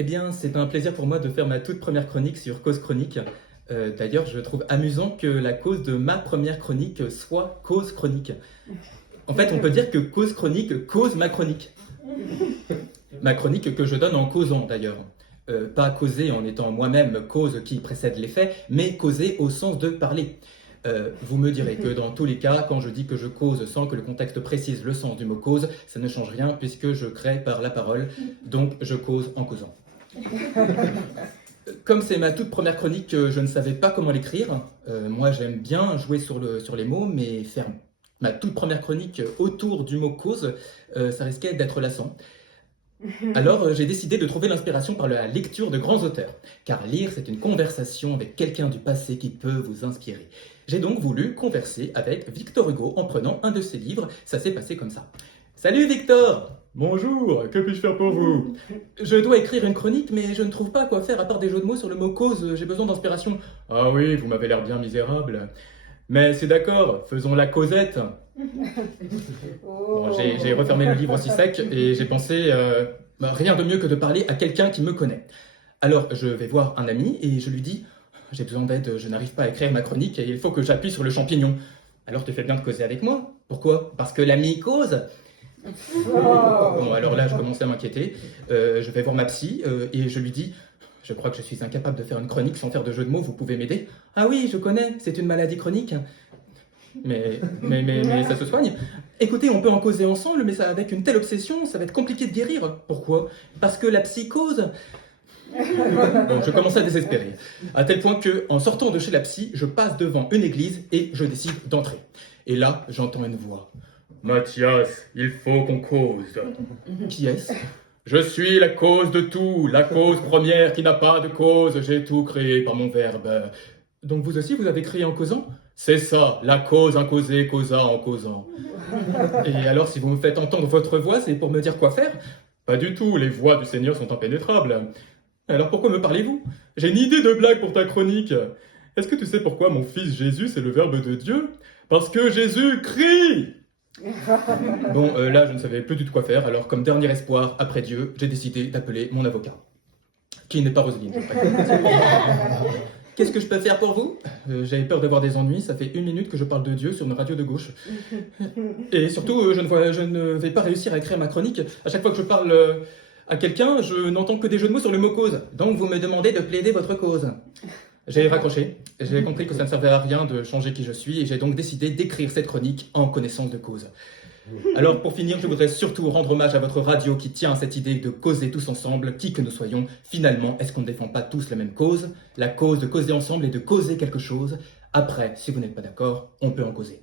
Eh bien, c'est un plaisir pour moi de faire ma toute première chronique sur Cause Chronique. D'ailleurs, je trouve amusant que la cause de ma première chronique soit Cause Chronique. En fait, on peut dire que Cause Chronique cause ma chronique. Ma chronique que je donne en causant d'ailleurs. Pas causer en étant moi-même cause qui précède l'effet, mais causer au sens de parler. Vous me direz que dans tous les cas, quand je dis que je cause sans que le contexte précise le sens du mot cause, ça ne change rien puisque je crée par la parole, donc je cause en causant. Comme c'est ma toute première chronique, je ne savais pas comment l'écrire. Moi, j'aime bien jouer sur les mots, mais faire ma toute première chronique autour du mot cause, ça risquait d'être lassant. Alors, j'ai décidé de trouver l'inspiration par la lecture de grands auteurs, car lire, c'est une conversation avec quelqu'un du passé qui peut vous inspirer. J'ai donc voulu converser avec Victor Hugo en prenant un de ses livres. Ça s'est passé comme ça. Salut Victor! Bonjour, que puis-je faire pour vous? Je dois écrire une chronique, mais je ne trouve pas quoi faire à part des jeux de mots sur le mot cause. J'ai besoin d'inspiration. Ah oui, vous m'avez l'air bien misérable. Mais c'est d'accord, faisons la causette. Bon, j'ai refermé le livre aussi sec et j'ai pensé rien de mieux que de parler à quelqu'un qui me connaît. Alors je vais voir un ami et je lui dis j'ai besoin d'aide, je n'arrive pas à écrire ma chronique et il faut que j'appuie sur le champignon. Alors tu fais bien de causer avec moi. Pourquoi? Parce que l'ami cause. Bon, alors là, je commençais à m'inquiéter. Je vais voir ma psy et je lui dis je crois que je suis incapable de faire une chronique sans faire de jeu de mots, vous pouvez m'aider? Ah oui, je connais, c'est une maladie chronique. Mais ça se soigne. Écoutez, on peut en causer ensemble, mais ça, avec une telle obsession, ça va être compliqué de guérir. Pourquoi? Parce que la psychose. Bon, je commence à désespérer. À tel point que, en sortant de chez la psy, je passe devant une église et je décide d'entrer. Et là, j'entends une voix. Mathias, il faut qu'on cause. Qui est-ce? Je suis la cause de tout, la cause première qui n'a pas de cause, j'ai tout créé par mon verbe. Donc vous aussi, vous avez créé en causant? C'est ça, la cause incausée causa en causant. Et alors, si vous me faites entendre votre voix, c'est pour me dire quoi faire? Pas du tout, les voies du Seigneur sont impénétrables. Alors pourquoi me parlez-vous? J'ai une idée de blague pour ta chronique. Est-ce que tu sais pourquoi mon fils Jésus c'est le verbe de Dieu? Parce que Jésus crie! Bon, là, je ne savais plus du tout quoi faire, alors comme dernier espoir, après Dieu, j'ai décidé d'appeler mon avocat. Qui n'est pas Roselyne, je préfère. Qu'est-ce que je peux faire pour vous? J'avais peur d'avoir des ennuis, ça fait 1 minute que je parle de Dieu sur une radio de gauche. Et surtout, je ne vais pas réussir à écrire ma chronique. À chaque fois que je parle à quelqu'un, je n'entends que des jeux de mots sur le mot cause. Donc vous me demandez de plaider votre cause. J'ai raccroché, j'ai compris que ça ne servait à rien de changer qui je suis, et j'ai donc décidé d'écrire cette chronique en connaissance de cause. Alors pour finir, je voudrais surtout rendre hommage à votre radio qui tient à cette idée de causer tous ensemble, qui que nous soyons. Finalement, est-ce qu'on ne défend pas tous la même cause? La cause de causer ensemble et de causer quelque chose. Après, si vous n'êtes pas d'accord, on peut en causer.